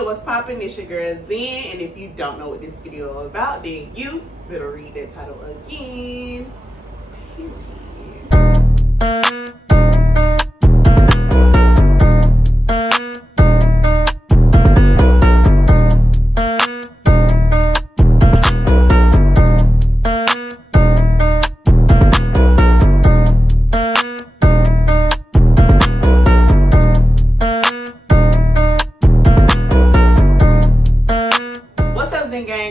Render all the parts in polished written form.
good? What's poppin'? It's your girl Zen, and if you don't know what this video is about, then you better read that title again. Period.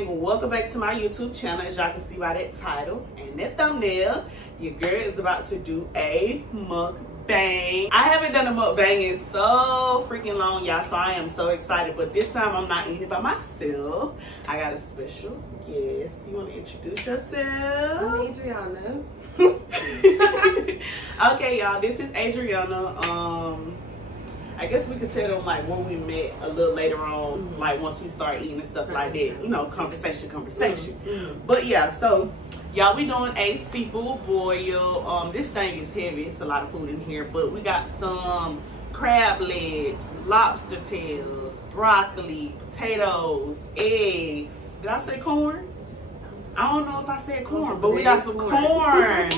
Welcome back to my YouTube channel. As y'all can see by that title and that thumbnail, your girl is about to do a mukbang. I haven't done a mukbang in so freaking long, y'all, so I am so excited. But this time I'm not eating by myself. I got a special guest. You want to introduce yourself? I'm Adriana. Okay, y'all, this is Adriana. I guess we could tell them like when we met a little later on, like once we start eating and stuff like that, you know, conversation. But yeah, so y'all, we doing a seafood boil. This thing is heavy. It's a lot of food in here, but we got some crab legs, lobster tails, broccoli, potatoes, eggs. Did I say corn? I don't know if I said corn, but we got some corn.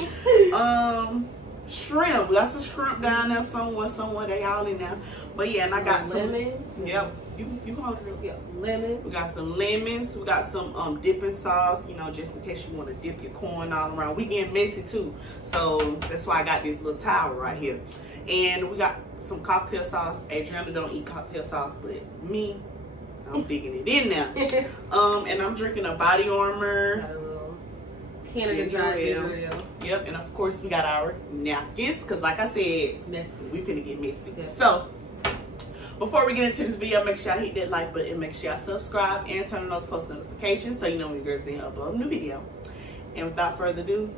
Shrimp. We got some shrimp down there somewhere. They all in there. But yeah, and I got some lemons. Yep. You can hold it real. Yep. Lemons. We got some lemons. We got some dipping sauce, you know, just in case you want to dip your corn all around. We getting messy too. So that's why I got this little towel right here. And we got some cocktail sauce. Adriana don't eat cocktail sauce, but me, I'm digging it in there. And I'm drinking a Body Armor. Canada Dry ginger ale. Yep, and of course we got our napkins, because like I said, messy. We finna get messy. Yeah. So before we get into this video, make sure y'all hit that like button, make sure y'all subscribe and turn on those post notifications so you know when your girls didn't upload a new video. And without further ado,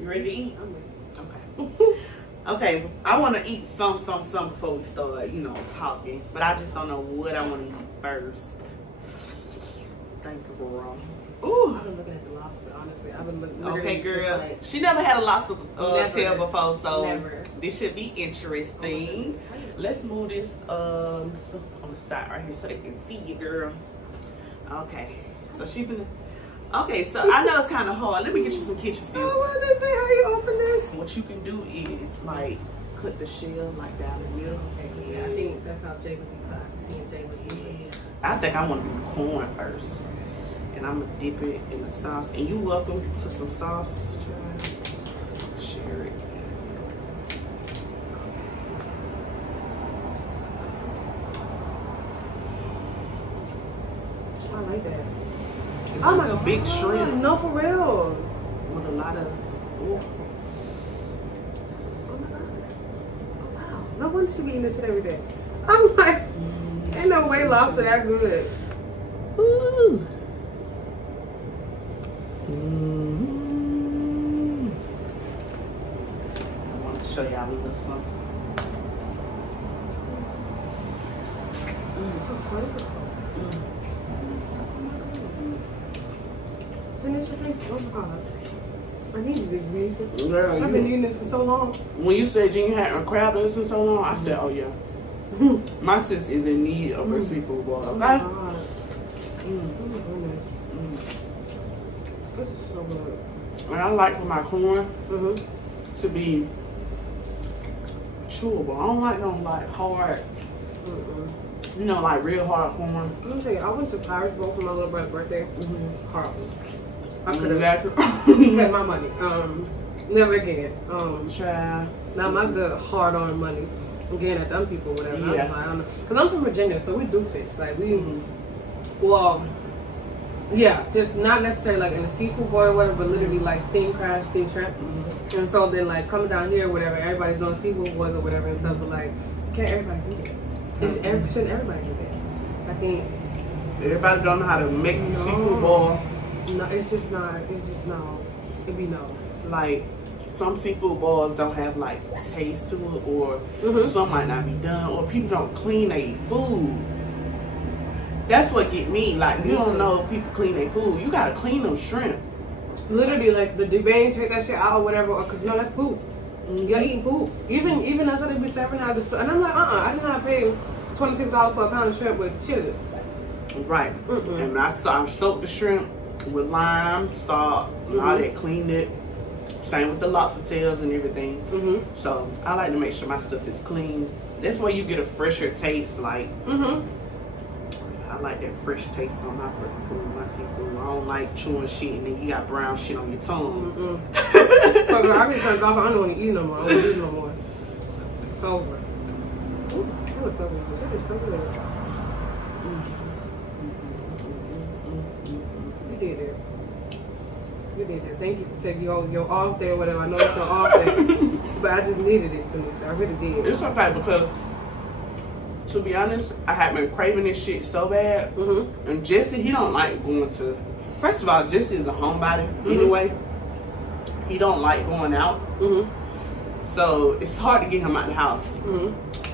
you ready to eat? I'm ready. Okay. Okay, I want to eat some before we start, you know, talking, but I just don't know what I want to eat first. Thank you, girl. Ooh. I've been looking at the lobster, honestly. I've been looking. Okay, girl. Like, she never had a lobster tail before, so never. This should be interesting. Let's move this on the side right here so they can see you, girl. Okay, so she been. Okay, so I know it's kind of hard. Let me get you some kitchen scissors. Oh, what did they say? How you open this? What you can do is like cut the shell like down the middle. Okay, yeah, I think that's how Jay would do. I can see Jay would do. I think I want to do the corn first. And I'm gonna dip it in the sauce. And you welcome to some sauce. Share it. I like that. It's like a big shrimp. No, for real. With a lot of. Ooh. Oh my god. Oh wow. No wonder she be eating this shit every day. I'm like, ain't no way lobster that good. Ooh. I want to show y'all a little something. So flavorful. Isn't this your thing? Oh my god. I need this music. Girl, I've been eating this for so long. When you said you had a crab legs for so long, I said, oh yeah. My sis is in need of her seafood boil, okay? Oh my god. Oh my goodness. This is so good. And I like for my corn to be chewable. I don't like no like hard, you know, like real hard corn. Let me tell you, I went to Pirates Bowl for my little brother's birthday. Horrible. I could have had my money. Never again. Child. Now my good hard-earned money. Again, at dumb people, whatever. Yeah. I was like, I don't know. Cause I'm from Virginia, so we do fish. Like we, well. Yeah, just not necessarily like in a seafood boil or whatever, but literally like steamed crab, steamed shrimp. And so then like coming down here or whatever, everybody's doing seafood boils or whatever and stuff, but like, can't everybody do that? Shouldn't everybody do that? I think. Everybody don't know how to make seafood boil. No, it's just not, no. It'd be no. Like, some seafood boils don't have like taste to it, or some might not be done, or people don't clean their food. That's what get me. Like, you don't know if people clean their food. You gotta clean them shrimp. Literally, like the vein, take that shit out or whatever, or cause no, that's poop. You're eating poop. Even that's what they be serving out of the store. And I'm like, I did not pay $26 for a pound of shrimp with chili. Right. And I soaked the shrimp with lime, salt, and all that, cleaned it. Same with the lobster tails and everything. So I like to make sure my stuff is clean. That's where you get a fresher taste. Like I like that fresh taste on my freaking food, my seafood. I don't like chewing shit and then you got brown shit on your tongue. I be turned off. I don't want to eat no more. I don't want to eat no more. It's over. Ooh, that was so good. That is so good. You did it. You did it. Thank you for taking your off day or whatever. I know it's your off day, but I just needed it to me, so I really did. It's okay because, to be honest, I had been craving this shit so bad. And Jesse, he don't like going to. First of all, Jesse is a homebody anyway. He don't like going out. So it's hard to get him out the house.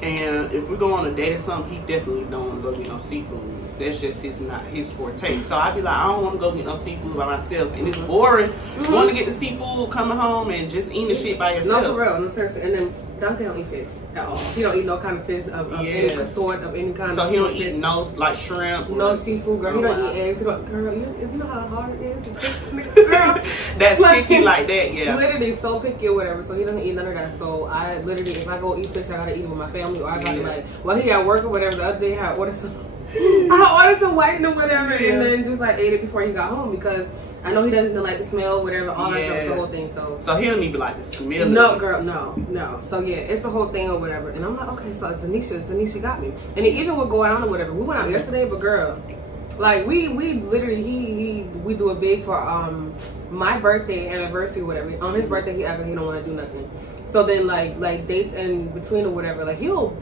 And if we go on a date or something, he definitely don't want to go get no seafood. That's just not his forte. So I'd be like, I don't want to go get no seafood by myself. And it's boring. Going to get the seafood, coming home, and just eating the shit by yourself. No, for real. No, seriously. And then Dante don't eat fish at all. He don't eat no kind of fish of any sort, of any kind. So he don't eat no like shrimp. No seafood, girl. He don't eat eggs. He don't, girl, you know how hard it is to cook, girl. That's picky like that, yeah. Literally so picky or whatever. So he doesn't eat none of that. So I literally, if I go eat fish, I gotta eat it with my family, or I gotta like, well, he at work or whatever. The other day I ordered some. I ordered some whiting or whatever, and then just like ate it before he got home because I know he doesn't like the smell, whatever, all that stuff, the whole thing. So he don't even like the smell. No, girl, no. So yeah, it's the whole thing or whatever. And I'm like, okay, so it's Anisha got me. And it even would go out or whatever. We went out yesterday, but girl, like we literally we do a big for my birthday, anniversary, whatever. On his birthday, he acted he don't want to do nothing. So then like dates and between or whatever, like he'll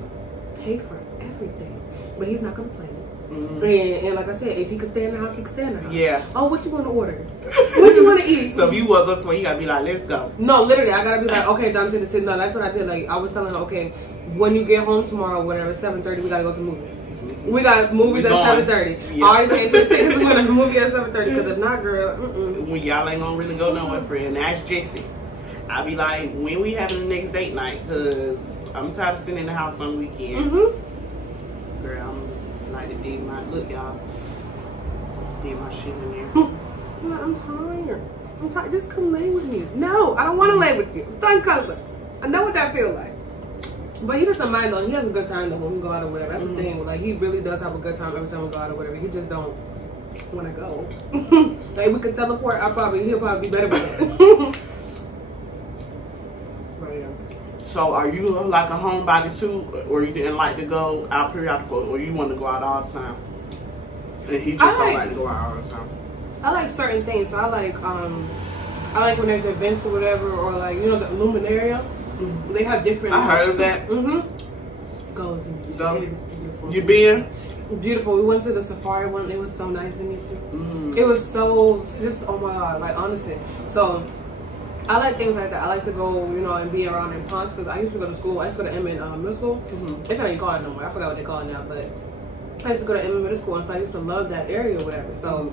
pay for everything, but he's not gonna play. And like I said, if he could stay in the house, he could stay in the house. Yeah. Oh, what you want to order? What you want to eat? So if you want to go somewhere, you gotta be like, let's go. No, literally, I gotta be like, okay, Dante, no, that's what I did. Like I was telling her, okay, when you get home tomorrow, whatever, 7:30, we gotta go to movies. We got movies at 7:30. Yeah. Already paid for the tickets. We're gonna movie at 7:30. Because if not, girl, when y'all ain't gonna really go nowhere, friend. That's Jesse. I be like, when we having the next date night? Cause I'm tired of sitting in the house on the weekend. Girl, I'm like to dig my look, y'all. Did my shit in there. I'm tired. I'm tired. Just come lay with me. No, I don't want to lay with you. I'm done cuddling. I know what that feels like. But he doesn't mind though. He has a good time though when we go out or whatever. That's the thing. Like he really does have a good time every time we go out or whatever. He just don't want to go. Like we could teleport. He'll probably be better with that. So are you like a homebody too, or you didn't like to go out periodically, or you want to go out all the time? And he just don't like to go out all the time. I like certain things. So I like when there's events or whatever, or like the Luminaria. They have different. I heard of that. Goes and it's beautiful. You been? Beautiful. We went to the safari one. It was so nice to meet you. It was so just oh my god, like honestly. So I like things like that. I like to go, and be around in punch because I used to go to school. I used to go to M in middle school. They can't even call it no more. I forgot what they call it now, but I used to go to M in middle school, and so I used to love that area or whatever. So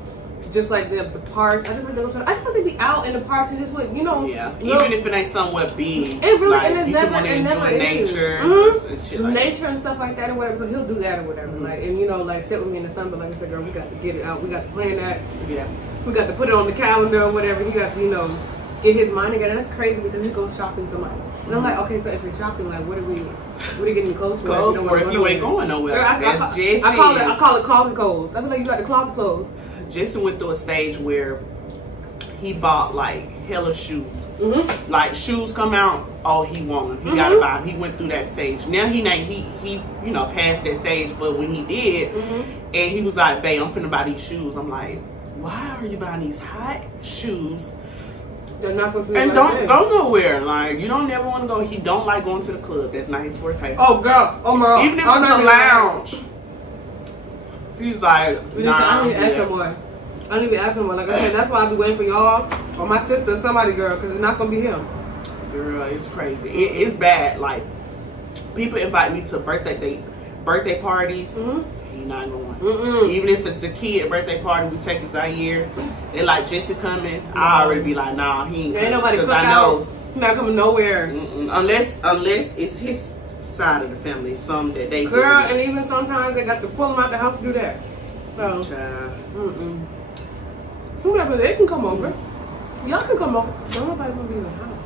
just like the parks, I just like to go to. I just like to be out in the parks and just with Yeah, even if it ain't somewhere big. It really like, and it's you never want to enjoy nature and shit like nature and stuff like that or whatever. So he'll do that or whatever. Like and like sit with me in the sun. But like I said, girl, we got to get it out. We got to plan that. Yeah, we got to put it on the calendar or whatever. He got to get his mind together. And that's crazy because he goes shopping so much. And I'm like, okay, so if we're shopping, like, what are we getting clothes for? Clothes for if you ain't going nowhere. Girl, that's Jesse. I call it closet clothes. I be like, you got the closet clothes. Jesse went through a stage where he bought like hella shoes. Like shoes come out, oh he want them. He gotta buy them. He went through that stage. Now he passed that stage, but when he did, and he was like, babe, I'm finna buy these shoes. I'm like, why are you buying these hot shoes? They're not supposed to be and don't go nowhere. Like you don't never want to go. He don't like going to the club. That's not his forte. Oh girl, oh my god. Even if it's a lounge, he's like, nah. I don't even ask him more. I don't even ask him more. Like I said, that's why I be waiting for y'all or my sister, somebody, girl, because it's not gonna be him. Girl, it's crazy. It's bad. Like people invite me to birthday parties. He not going. Even if it's a kid birthday party, we take his Zaire. They like Jesse coming. I already be like, nah, he ain't coming. Nobody because I know he's not coming nowhere. Unless it's his side of the family. Some that they girl, and even sometimes they got to pull them out the house to do that. So, child. Whoever, they can come over. Y'all can come over. Don't nobody gonna be in the house.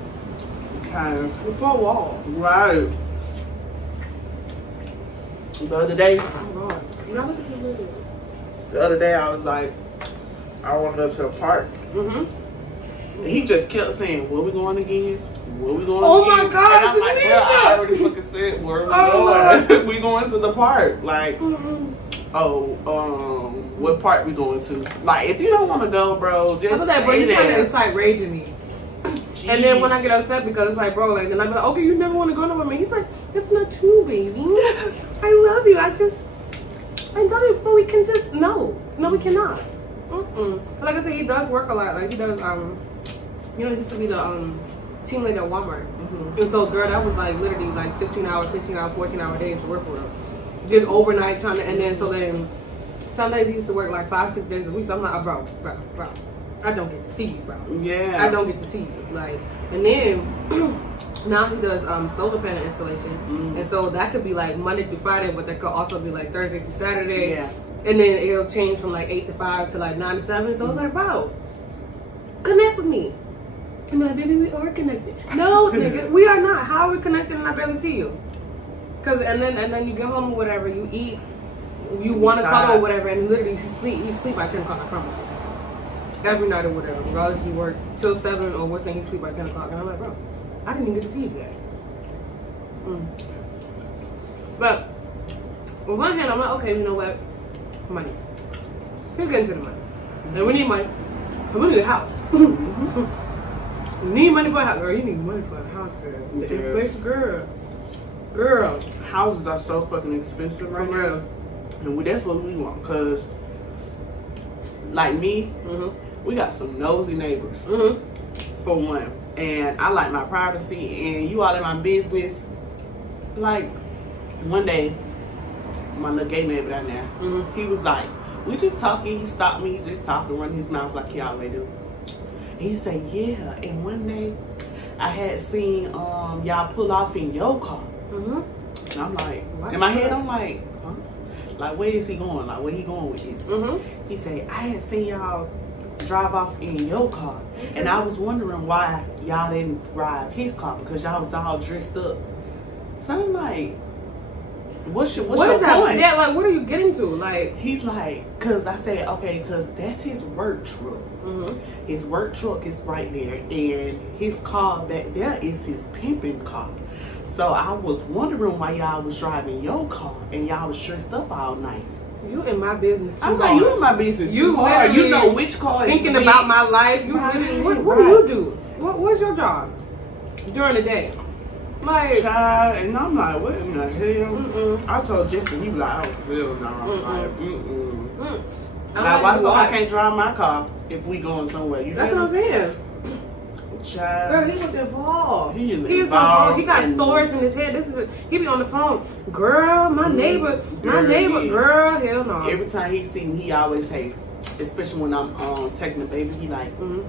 Okay. The four walls. Right. The other day. Oh God. Y'all look at the video. The other day I was like, I want to go to a park. He just kept saying, where we going again? Where we going oh again? my God, and I'm like, well, I already fucking said where we going. We going to the park. Like, what park we going to? Like, if you don't want to go, bro, just I like, bro, you trying to incite rage in me. Jeez. And then when I get upset because it's like, bro, like, then I be like, okay, you never want to go nowhere with me. He's like, it's not true, baby. I love you. I love you, but we can just, no, we cannot. Like I said, he does work a lot. Like, he does, you know, he used to be the, team leader at Walmart. And so, girl, that was like literally like 16 hours, 15 hours, 14-hour days to work for him. Just overnight trying to, and then some days he used to work like 5-6 days a week. So I'm like, oh, bro, I don't get to see you, bro. Yeah. I don't get to see you. Like, and then now he does solar panel installation. And so that could be like Monday through Friday, but that could also be like Thursday through Saturday. Yeah. And then it'll change from like 8 to 5 to like 9 to 7. So I was like, bro, connect with me. I'm like, baby, we are connected. No, nigga, we are not. How are we connected and I barely see you? Cause and then you get home or whatever, you eat, you want to cuddle or whatever, and literally you sleep by 10 o'clock. I promise you. Every night or whatever, regardless if you work till 7 or what's saying, you sleep by 10 o'clock. And I'm like, bro, I didn't even get to see you today. But on one hand, I'm like, okay, you know what? Money. Let's get into the money. And we need money. And we need a house. You need money for a house, girl. You need money for a house, girl. The inflation, girl. Houses are so fucking expensive right now, and that's what we want. Cause, like me, we got some nosy neighbors. For one, and I like my privacy. And you all in my business. Like one day, my little gay neighbor down there, he was like, "We just talking." He stopped me, just talking, running his mouth like he always do. He said, yeah, and one day I had seen y'all pull off in your car. And I'm like, in my head, I'm like, huh? Like, where is he going? Like, where he going with this? He said, I had seen y'all drive off in your car. And I was wondering why y'all didn't drive his car, because y'all was all dressed up. So I'm like, what's your point? Yeah, like, what are you getting to? Like, he's like, cause I said, okay, cause that's his work truck. His work truck is right there, and his car back there is his pimping car. So I was wondering why y'all was driving your car and y'all was dressed up all night. You in my business too I'm hard. like, you in my business too hard. You know which car thinking is about my life. You really, what do you do? What's your job during the day? Like, child, and I'm like, what in the hell? I told Jesse, he was like, I was feeling like, like, why the fuck I can't drive my car if we going somewhere? You that's what I'm saying. Child. Girl, he was involved. He is involved. He got stories in his head. He be on the phone. Girl, my neighbor, girl, hell no. Every time he see me, he always say, especially when I'm taking the baby, he like, he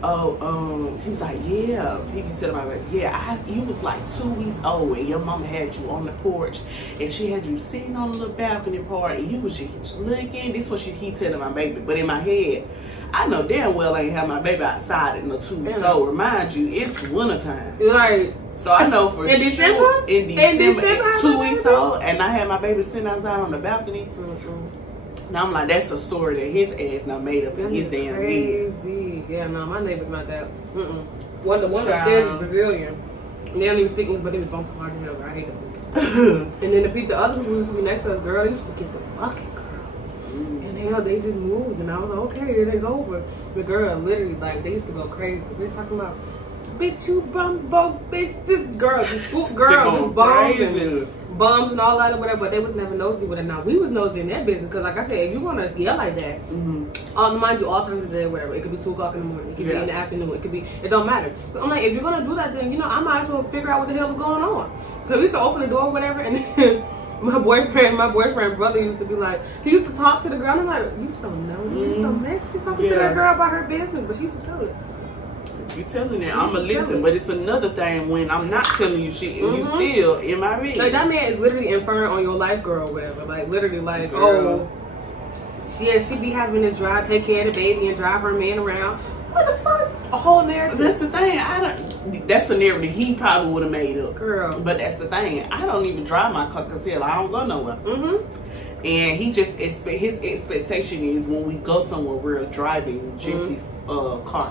was like, yeah. He be telling my baby, yeah, you was like 2 weeks old and your mama had you on the porch and she had you sitting on the little balcony part and you was just looking. This is what he telling my baby. But in my head, I know damn well I ain't have my baby outside at no 2 weeks old. Remind you, it's wintertime. Right. So I know for in sure in December at 2 weeks old, and I had my baby sitting outside on the balcony. Now I'm like, that's a story that his ass now made up in his damn head. Crazy. Yeah, no, my neighbor's not that. One upstairs is Brazilian. And they don't even speak English, but they was bumping hard as hell. I hate them. And then the other people used to be next to us, girl, they used to get the bucket, girl. And hell, they just moved, and I was like, okay, it is over. The girl, literally, like, they used to go crazy. They was talking about, bitch, you bumbo, bitch, this girl, this swoop girl, bums and all that or whatever, but they was never nosy with it. Now, we was nosy in that business, because like I said, if you want to yell like that, mind you, all times of the day, whatever, it could be 2 o'clock in the morning, it could be in the afternoon, it don't matter. So I'm like, if you're going to do that, then, you know, I might as well figure out what the hell is going on. So we used to open the door or whatever, and then my boyfriend brother used to be like, he used to talk to the girl, and I'm like, you so nosy, you so messy, talking to that girl about her business, but she used to tell it. You telling it, I'ma listen, but it's another thing when I'm not telling you shit and you still in my bed. Like, that man is literally inferring on your life, girl, or whatever. Like, literally, like, girl. oh, she be having to drive, take care of the baby and drive her man around. What the fuck? A whole narrative. That's the thing. That's a narrative he probably would have made up. Girl. But that's the thing. I don't even drive my car because hell, I don't go nowhere. And he just his expectation is when we go somewhere, we're driving Jesse's car.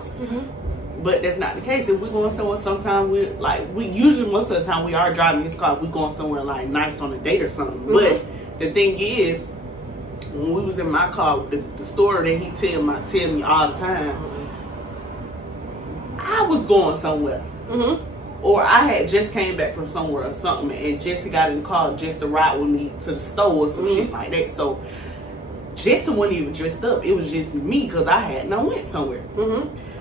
But that's not the case. If we're going somewhere, sometimes we usually most of the time we are driving his car if we're going somewhere like nice on a date or something. But the thing is, when we was in my car, the story that he tell me all the time, I was going somewhere. Or I had just came back from somewhere or something, and Jesse got in the car just to ride with me to the store or some shit like that. So Jesse wasn't even dressed up. It was just me because I hadn't went somewhere.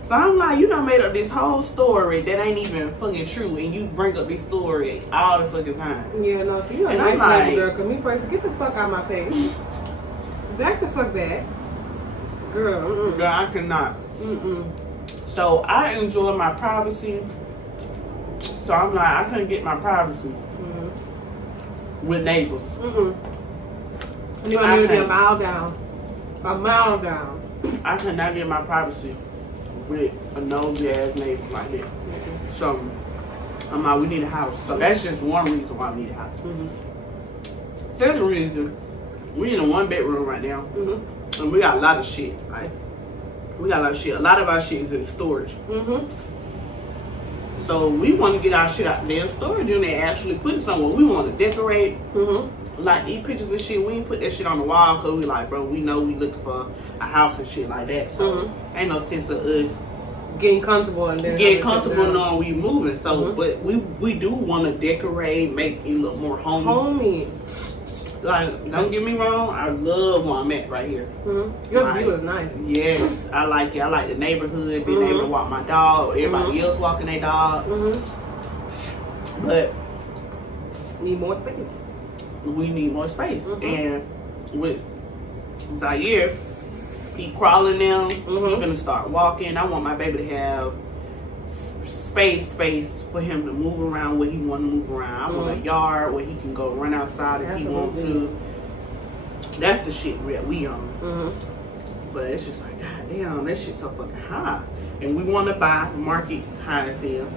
So I'm like, you done made up this whole story that ain't even fucking true, and you bring up this story all the fucking time. Yeah, no, so you a nice lady, girl. Cause me personally, get the fuck out of my face. Back the fuck back. Girl. Girl, I cannot. So I enjoy my privacy. So I'm like, I couldn't get my privacy with neighbors. You want me to be a mile down. A mile down. I could not get my privacy with a nosy ass neighbor like that. So I'm like, we need a house. So that's just one reason why we need a house. Second reason, we in a 1-bedroom right now, and we got a lot of shit. Like, we got a lot of shit. A lot of our shit is in storage. So we want to get our shit out there in storage unit and actually put it somewhere. We want to decorate. Like, eat pictures and shit. We ain't put that shit on the wall because we like, bro, we know we looking for a house and shit like that. So ain't no sense of us getting comfortable and then knowing we moving. So but we do want to decorate, make it look more homey. Like, don't get me wrong, I love where I'm at right here. Your view is nice. Yes, I like it. I like the neighborhood, being able to walk my dog, everybody else walking their dog. But need more space. We need more space. And with Zaire, he crawling now. He gonna start walking. I want my baby to have space for him to move around where he want to move around. I want a yard where he can go run outside if he want to. That's the shit we on. But it's just like, god damn, that shit's so fucking high. And we want to buy market high as hell.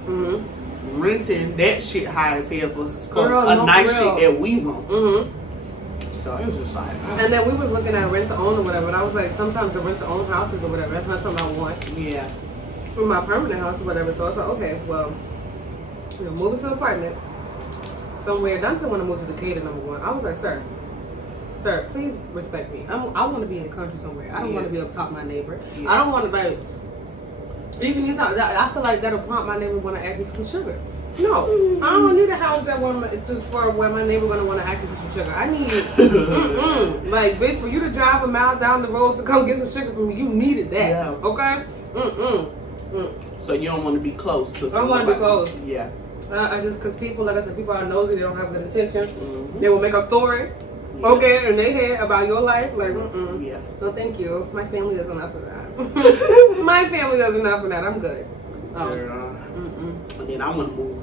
Renting that shit high as hell for a nice shit that we want. So it was just like, and then we was looking at rent to own or whatever, and I was like, sometimes the rent to own houses or whatever, that's not something I want. Yeah. For my permanent house or whatever. So I was like, okay, well, you know, moving to an apartment somewhere. Dante want to move to Decatur, #1. I was like, sir, please respect me. I want to be in the country somewhere. I don't want to be up top of my neighbor. I don't want to, like, even these houses, I feel like that'll prompt my neighbor want to ask me for some sugar. No, I don't need a house that for where my neighbor gonna want to ask me for some sugar. I need, like, bitch, for you to drive a mile down the road to come get some sugar from me, you needed that. Yeah. Okay. So you don't want to be close to. I don't want to be close. Yeah. I just, because people, like I said, people are nosy. They don't have good intentions. They will make up stories. Okay, in their head about your life, like, yeah. No, thank you. My family does enough for that. My family does enough for that. I'm good. And then I want to move,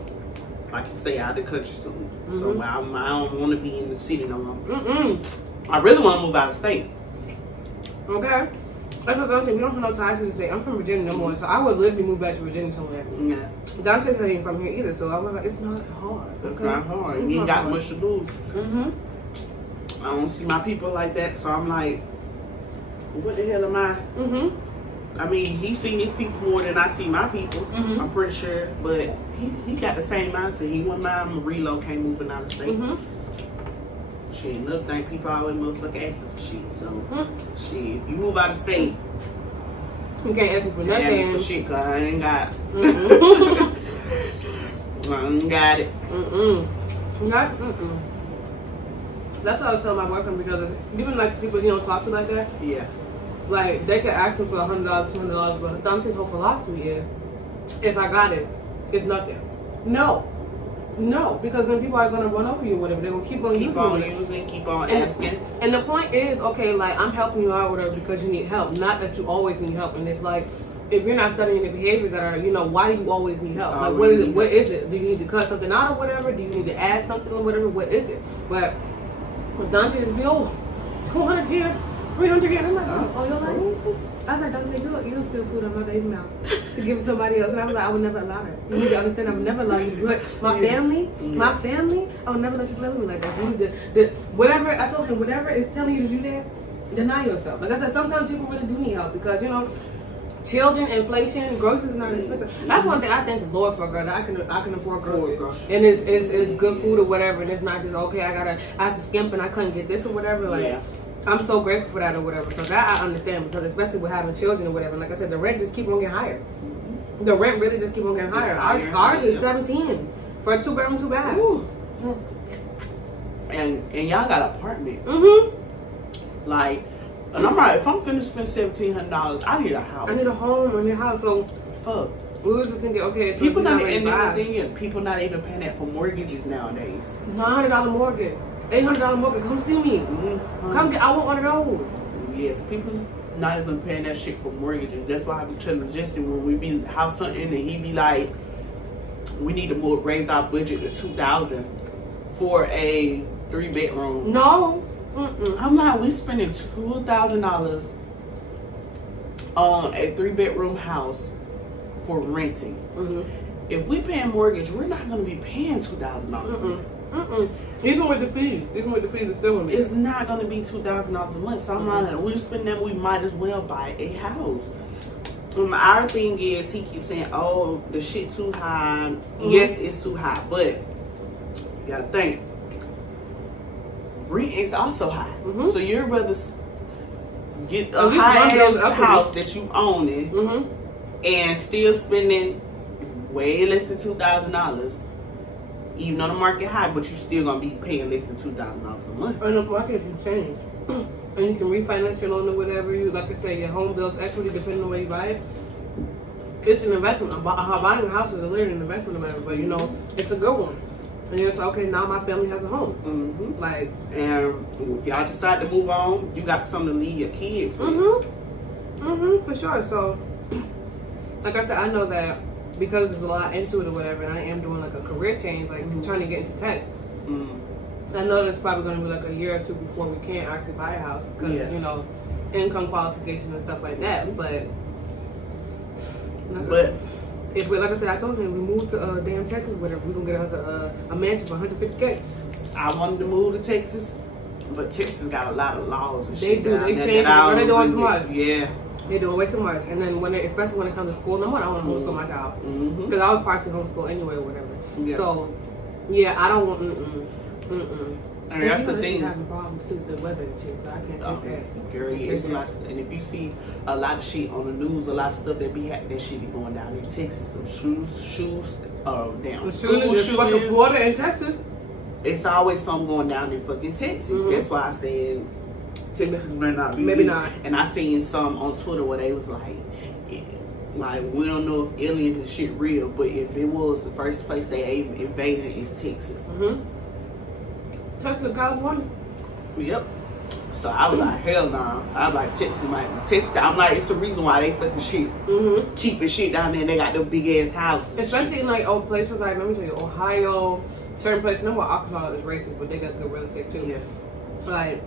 like you say, out of the country soon. So I don't want to be in the city no more. I really want to move out of state. Okay. That's what I'm saying. We don't have no ties to the state. I'm from Virginia no more, so I would literally move back to Virginia somewhere. Yeah. Dante's not even from here either, so I was like, it's not hard. It's not hard. You ain't got much to lose. I don't see my people like that, so I'm like, what the hell am I? I mean, he seen his people more than I see my people. I'm pretty sure, but he got the same mindset. He wouldn't mind relocating, moving out of state. Shit, another thing, people always motherfucking asking for shit. So, shit, if you move out of state, you can't ask me for nothing. Can't ask me for shit, cause I ain't got it. I ain't got it. That's how I was telling my boyfriend, because even like people he don't talk to like that. Yeah. Like, they could ask him for $100, $200, but Dante's whole philosophy is, if I got it, it's nothing. No, because then people are gonna run over you or whatever. They're gonna keep on using, keep on asking. And the point is, okay, like, I'm helping you out with her because you need help, not that you always need help. And it's like, if you're not studying the behaviors that are, you know, why do you always need help? Like, what is it? Do you need to cut something out or whatever? Do you need to add something or whatever? What is it? But with Dante just be, 200 here, 300 here. I'm like, oh, you're like, I was like, Dante, you'll steal food on my baby mouth to give to somebody else. And I was like, I would never allow that. You need to understand, I would never allow you to do it. My family, I would never let you play with me like that. So you need to, whatever, I told him, whatever is telling you to do that, deny yourself. Like I said, sometimes people really do need help because, you know, children, inflation, groceries are not expensive. That's one thing I thank the Lord for, girl. That I can afford groceries, and it's good food or whatever, and it's not just okay. I have to skimp and I couldn't get this or whatever. Like I'm so grateful for that or whatever. So that I understand because especially with having children or whatever. Like I said, the rent just keep on getting higher. The rent really just keep on getting higher. Ours is $17 for a 2-bedroom, 2-bath. And y'all got an apartment. Like. And I'm like, if I'm finna spend $1,700, I need a house. I need a home, I need a house. So fuck. We was just thinking, okay, so people not even people not even paying that for mortgages nowadays. $900 mortgage, $800 mortgage. Come see me. Come get. I want one of those. Yes, people not even paying that shit for mortgages. That's why I be telling Justin when we be house hunting and he be like, we need to raise our budget to $2,000 for a 3-bedroom. No. I'm like, we spending $2,000 on a 3-bedroom house for renting. If we pay a mortgage, we're not going to be paying $2,000 Even with the fees it's still gonna be. It's not going to be $2,000 a month. So I'm like, we're spending that, we might as well buy a house. Our thing is, he keeps saying, oh, the shit too high. Yes, it's too high, but you got to think. Rent is also high. So you'd rather get a high-ass house that you own it and still spending way less than $2,000, even on the market high, but you still gonna be paying less than $2,000 a month. And the market can change. And you can refinance your loan or whatever. You like I say, your home builds equity depending on where you buy it. It's an investment. Buying a house is a literally an investment or whatever, but you know, it's a good one. And it's okay, now my family has a home. Like, and if y'all decide to move on, you got something to leave your kids with. For sure. So, like I said, I know that because there's a lot into it or whatever, and I am doing like a career change, like trying to get into tech. I know there's probably going to be like a year or two before we can actually buy a house because, you know, income qualifications and stuff like that. But if we, like I said, I told him we moved to damn Texas with her, we're gonna get us a mansion for $150K. I wanted to move to Texas, but Texas got a lot of laws and shit. They do. They change. They're doing too much. Yeah. They're doing way too much. And then especially when it comes to school, no one, I don't want to homeschool my child because I was partially homeschool anyway or whatever. So yeah, I don't want. And that's the thing. Having problems too, the weather and shit, so I can't take that. Girl, yeah, it's a lot. And if you see a lot of shit on the news, a lot of stuff that shit be going down in Texas. Them shoes, down. Fucking Florida and Texas. It's always something going down in fucking Texas. That's why I said Texas may not be. Maybe not. And I seen some on Twitter where they was like we don't know if aliens and shit real, but if it was the first place they invaded is Texas. Texas, California. Yep. So I was like, hell no. I was like, Texas might be Texas. I'm like, it's the reason why they fucking shit cheap as shit down there. And they got them big ass houses. Especially in like old places like, let me tell you, Ohio, certain places. No more Arkansas is racist, but they got good real estate too. Yeah. Like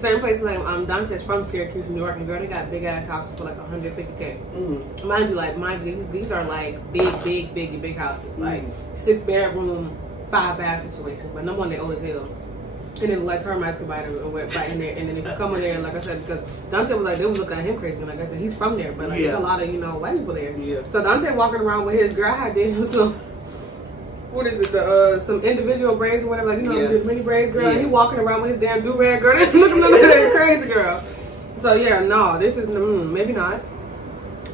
certain places like Dante's from Syracuse, New York, and girl, they got big ass houses for like $150K. Mind you, these are like big houses, like 6-bedroom, 5-bath situations, but number one, they old as hell. And then like termites could bite them right in there. And then if you come in there, like I said, because Dante was like, they was looking at him crazy. And like I said, he's from there, but like there's a lot of, you know, white people there. Yeah. So Dante walking around with his girl, I did some, what is it, some individual braids or whatever, like, you know, the mini braids, girl. And he walking around with his damn do-rag, girl. Looking at that crazy girl. So yeah, no, this is, maybe not.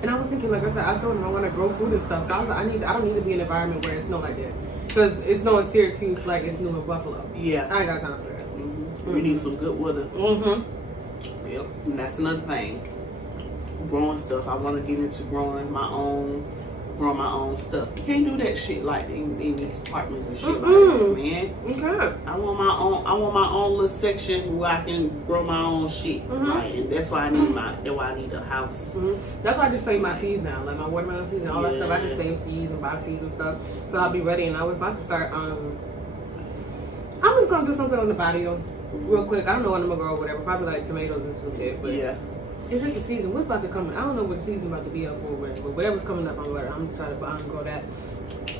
And I was thinking, like I said, I told him I want to grow food and stuff. So I was like, I don't need to be in an environment where it's snow like that. Because it's snow in Syracuse like it's snow in Buffalo. Yeah. I ain't got time for that. We need some good weather. Yep. And that's another thing. Growing stuff. I want to get into growing my own grow my own stuff. You can't do that shit like in these apartments and shit like that, man. Okay. I want my own little section where I can grow my own shit. Like, and that's why I need a house. That's why I just save my seeds now, like my watermelon seeds and all that stuff. I just save seeds and buy seeds and stuff, so I'll be ready. And I was about to start. I'm just gonna do something on the patio real quick. I don't know what I'm gonna grow or whatever. Probably like tomatoes and some shit. But yeah. It's like the season. What's about to come? I don't know what the season's about to be up for, but whatever's coming up, I'm just trying to grow that.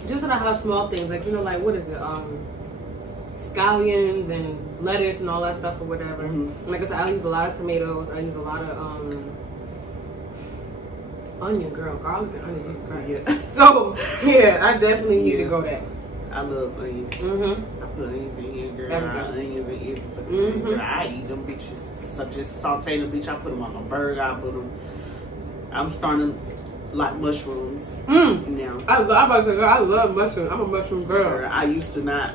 Just so that I have small things, like, you know, like, what is it? Scallions and lettuce and all that stuff or whatever. And like I said, I use a lot of tomatoes. I use a lot of onion, girl, garlic and onion. Jesus Christ. Yeah. So yeah, I definitely need to grow that. I love onions. I put onions in here, girl. Onions in here. I eat them bitches. So just saute them, bitch. I put them on my burger. I'm starting to like mushrooms now. I love mushrooms. I'm a mushroom girl. I used to not,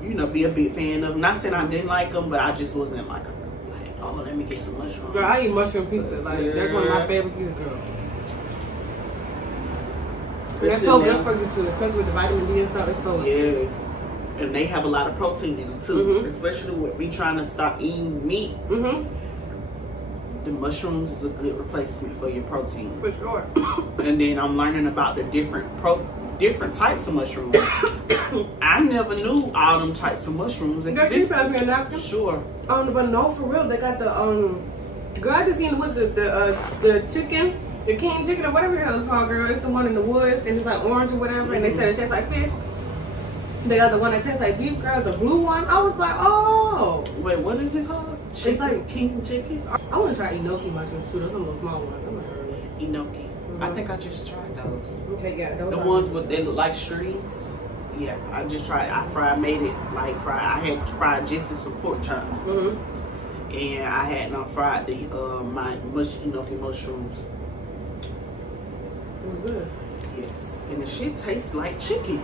be a big fan of them. Not saying I didn't like them, but I just wasn't like, oh, let me get some mushrooms. Girl, I eat mushroom pizza. Like, that's one of my favorite pizza, girl. That's so good for you too, especially with the vitamin D and stuff. It's so good. And they have a lot of protein in them too, especially with me trying to stop eating meat. The mushrooms is a good replacement for your protein. For sure. And then I'm learning about the different types of mushrooms. I never knew all them types of mushrooms existed. Sure. But no, for real, they got the girl, I just seen with the chicken. The king chicken or whatever the hell it's called, girl. It's the one in the woods and it's like orange or whatever. And they said it tastes like fish. They got the one that tastes like beef, girl. It's a blue one. I was like, oh. Wait, what is it called? Chicken? It's like king chicken? I want to try enoki mushrooms too. Those are little small ones. I'm not really. Enoki. I think I just tried those. Okay, yeah. Those the ones with they look like strings. Yeah, I just tried. I made it like fried. I had fried just some pork chops. And I had not fried the my enoki mushrooms. It was good. Yes, and the shit tastes like chicken.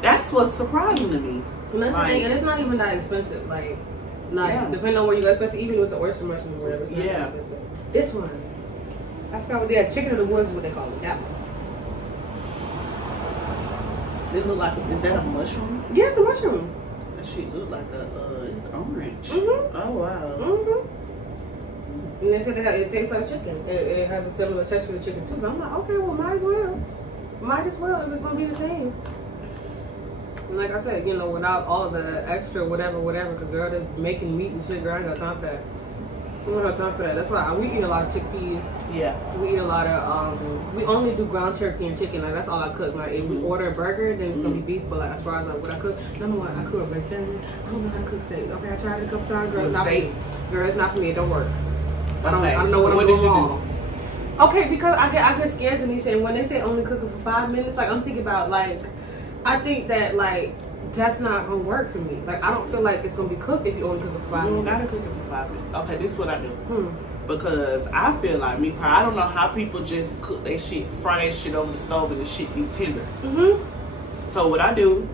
That's what's surprising to me. And that's the thing, and it's not even that expensive. Like depending on where you go, especially even with the oyster mushrooms or whatever. It's not that expensive. This one, I forgot what they had. Chicken in the woods is what they call it. That one. They look like. Is that a mushroom? Yeah, it's a mushroom. That shit look like it's orange. Oh wow. And they said it tastes like chicken. It has a similar texture to chicken too. So I'm like, okay, well, might as well. Might as well if it's gonna be the same. And like I said, without all the extra whatever, because girl, they're making meat and shit, girl, I ain't got time for that. I don't have time for that. That's why we eat a lot of chickpeas. Yeah. We eat a lot of, we only do ground turkey and chicken. Like, that's all I cook. Like, if we order a burger, then it's going to be beef. But, like, as far as, like, what I cook, number one, I cook vegetarian. I don't know how to cook steak. Okay, I tried it a couple times. Girl, it's not for me. Girl, it's not for me. It don't work. I don't know what I'm doing wrong. Okay, because I get scared of these shit. And when they say only cook it for 5 minutes, like, I'm thinking about, like, I think that, like, that's not gonna work for me. Like, I don't feel like it's gonna be cooked if you only cook it for 5 minutes. You don't gotta cook it for 5 minutes. Okay, this is what I do. Because I feel like I don't know how people just cook their shit, fry their shit over the stove and the shit be tender. So what I do,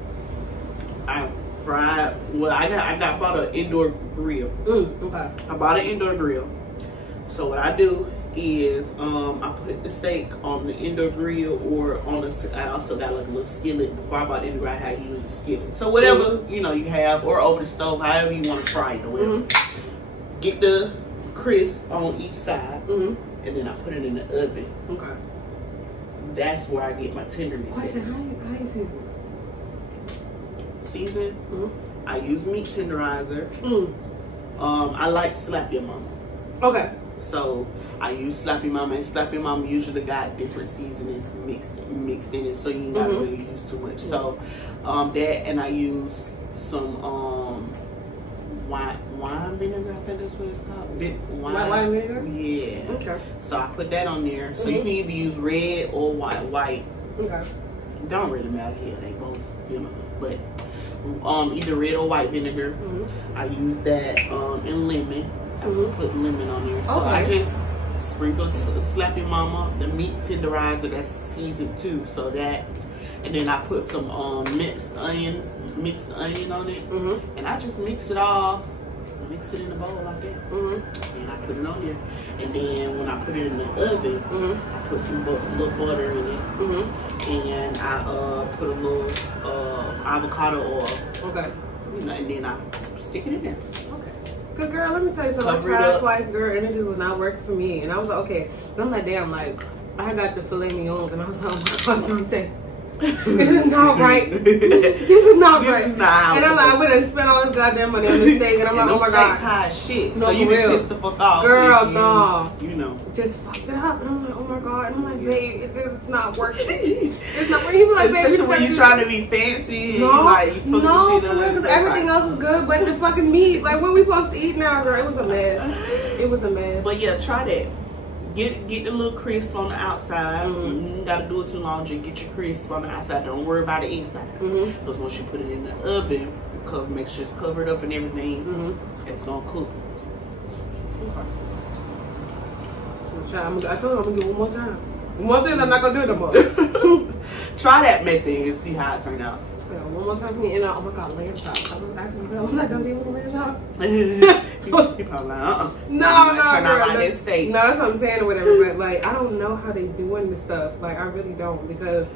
I fry. Well, I bought an indoor grill. Okay. I bought an indoor grill. So what I do is I put the steak on the indoor grill or on the. I also got like a little skillet. Before I bought the indoor, I had used a skillet. So whatever you have, or over the stove, however you want to fry it or whatever. Get the crisp on each side, and then I put it in the oven. Okay. That's where I get my tenderness. Question: How you season? Season? I use meat tenderizer. I like Slap Your Mama. Okay. So I use Slappy Mama, and Slappy Mama usually got different seasonings mixed in it, so you ain't gotta really use too much. So that, and I use some wine vinegar. I think that's what it's called. Wine vinegar. Yeah. Okay. So I put that on there. So you can either use red or white. Okay. Don't really matter here. They both but either red or white vinegar. I use that and lemon. I put lemon on there. So I just sprinkle Slappy Mama, the meat tenderizer that's seasoned too. So that, and then I put some mixed onion on it, and I just mix it in the bowl like that. and I put it on there. And then when I put it in the oven, I put some little butter in it, and I put a little avocado oil. Okay. You know, and then I stick it in there. Okay. Good girl, let me tell you something. I tried twice, girl, and it just was not working for me. And I was like, okay. But I'm like, damn, like, I got the filet mignon, and I was like, oh my God, don't take. This is not right. This is not right. And I'm like, I would have spent all this goddamn money on this steak, and I'm like, oh my God. High shit. No, so you been pissed the fuck off. Girl, no. You know. Just fucked it up. And I'm like, oh my God. And I'm like, babe, it's not working. It's not working. He was like, babe, especially when you trying to be fancy. No, and like, you fucking shit up. Because everything else is good, but the fucking meat. Like, what we supposed to eat now, girl? It was a mess. It was a mess. But yeah, try that. Get the little crisp on the outside. You ain't gotta do it too long. Just get your crisp on the outside. Don't worry about the inside. Because once you put it in the oven, make sure it's covered up and everything. It's gonna cook. Okay. I told you I'm gonna do it one more time. One thing I'm not gonna do it no more. Try that method and see how it turned out. Yeah, one more time for me, and oh my God, lamb chops. I was asking myself, was I gonna deal with a lamb chop? He probably like, No, turn out like that steak. No, that's what I'm saying or whatever. But like, I don't know how they doing this stuff. Like, I really don't, because,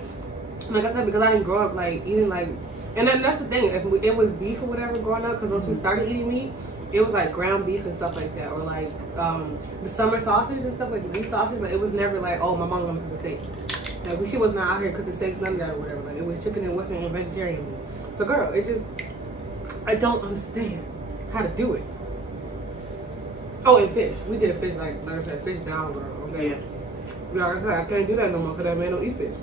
like I said, because I didn't grow up like eating like, and then that's the thing. If it was beef or whatever growing up, because once we started eating meat, it was like ground beef and stuff like that, or like the summer sausage and stuff, like the beef sausage. But it was never like, oh, my mom gonna cook a steak. Like, she was not out here cooking steaks, none of that or whatever. Like, it was chicken and western and vegetarian meat. So, girl, it's just, I don't understand how to do it. Oh, and fish. We did fish, like I said, fish down, girl. Okay. Yeah. Like I said, I can't do that no more because that man don't eat fish.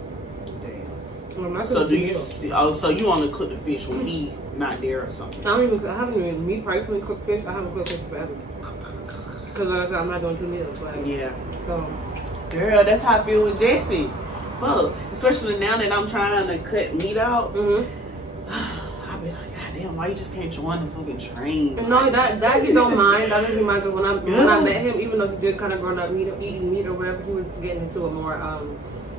Damn. So do you? Oh, so you only cook the fish when he not there or something? I haven't even me personally cooked fish. I haven't cooked fish forever. Because like I said, I'm not doing 2 meals. Like, yeah. So, girl, that's how I feel with Jesse. Fuck, especially now that I'm trying to cut meat out. I be like, God damn, why you just can't join the fucking train? No, that he don't mind. That doesn't mind. Because when I met him, even though he did kind of grown up eating meat or whatever, he was getting into a more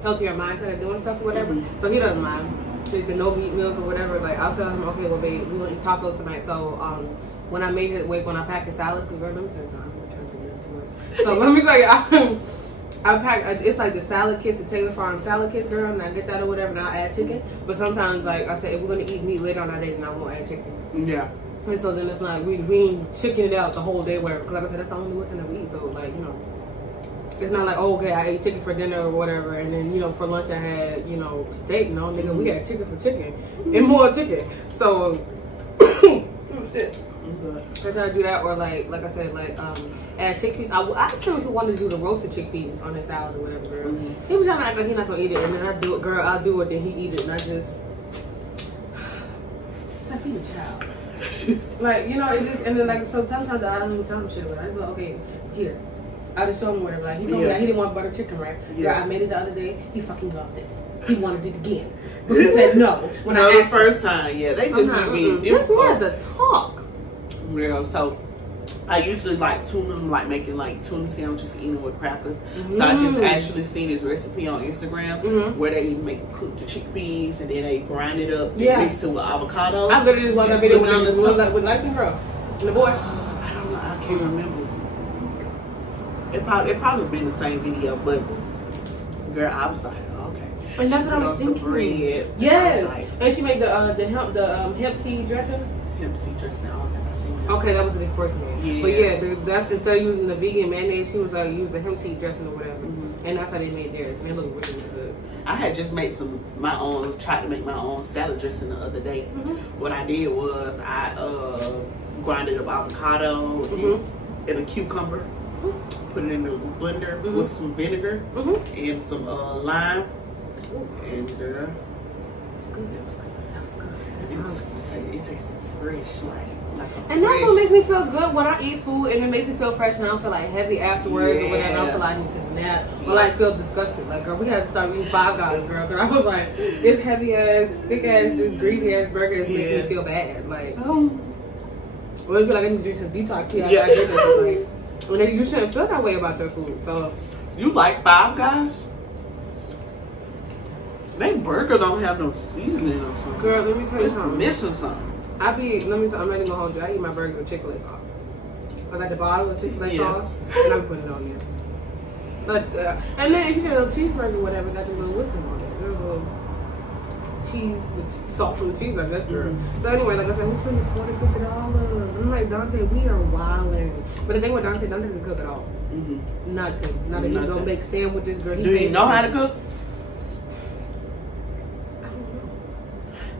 healthier mindset of doing stuff or whatever. So he doesn't mind. So the no meat meals or whatever. Like, I'll tell him, okay, well, babe, we'll eat tacos tonight. So when I make it, when I pack his salads, because let me tell you something. So let me tell you, I pack, it's like the salad kits, the Taylor Farm salad kits, girl, and I get that or whatever, and I'll add chicken. But sometimes, like I said, if we're going to eat meat later on that day, then I won't add chicken. Yeah. And so then it's like, we ain't chicken it out the whole day, whatever. Because like I said, that's the only one that we eat. So, like, you know, it's not like, oh, okay, I ate chicken for dinner or whatever, and then, you know, for lunch I had, you know, steak. No, nigga, we had chicken for chicken. And more chicken. So, oh, shit. I try to do that, or like I said, like add chickpeas. I tell him if he wanted to do the roasted chickpeas on his salad or whatever, girl. He was trying to act like he's not gonna eat it, and then I do it, girl. I'll do it, then he eat it, and I just I feed a child. Like, you know, it's just, and then like so sometimes I don't even tell him shit about it. I go, okay, here. I just show him whatever. Like, he told me that he didn't want butter chicken, right? Yeah. Girl, I made it the other day. He fucking loved it. He wanted it again, but he said no when I asked the first time. Yeah, they just be difficult. That's more the talk. Yeah, so I usually like tuna, like making like tuna sandwiches, eating with crackers. So I just actually seen this recipe on Instagram where they cook the chickpeas and then they grind it up, mix it with avocado. I literally just watched that video with Nice and Girl and the boy. I don't know, I can't remember. It probably been the same video, but girl, I was like, okay. And that's what I was thinking. Bread. Yes, like, and she made the hemp seed dressing. Hemp seed dressing. Okay, that was a different person. Yeah. But yeah, that's instead of using the vegan mayonnaise, she was like use the hemp seed dressing or whatever, and that's how they made theirs. Man, look really, really good. I had just made tried to make my own salad dressing the other day. What I did was I grinded up avocado and a cucumber, put it in the blender with some vinegar and some lime, and it was good. It was good. It tasted fresh, and that's what makes me feel good when I eat food, and it makes me feel fresh, and I don't feel like heavy afterwards or whatever. I don't feel like I need to nap or like feel disgusted. Like, girl, we had to start eating Five Guys, girl. Cause I was like, this heavy ass, thick ass, just greasy ass burgers make me feel bad. Like, well, I feel like I need to drink some detox tea after I get this. Like, and you shouldn't feel that way about your food. So, you like Five Guys? They burger don't have no seasoning or something. Girl, let me tell you something. Missing something. I'm not even gonna hold you. I eat my burger with Chick-fil-A sauce. or like the bottle of Chick-fil-A sauce, and I'm putting it on there. But and then if you get a little cheeseburger or whatever, got the little whistling on it. There's a little cheese, the salt from the cheeseburger. That's good. So anyway, like I said, we spending $40-$50. I'm like, Dante, we are wilding. But the thing with Dante doesn't cook at all. Nothing. Not that he don't make sandwiches, girl. Do you know how to cook?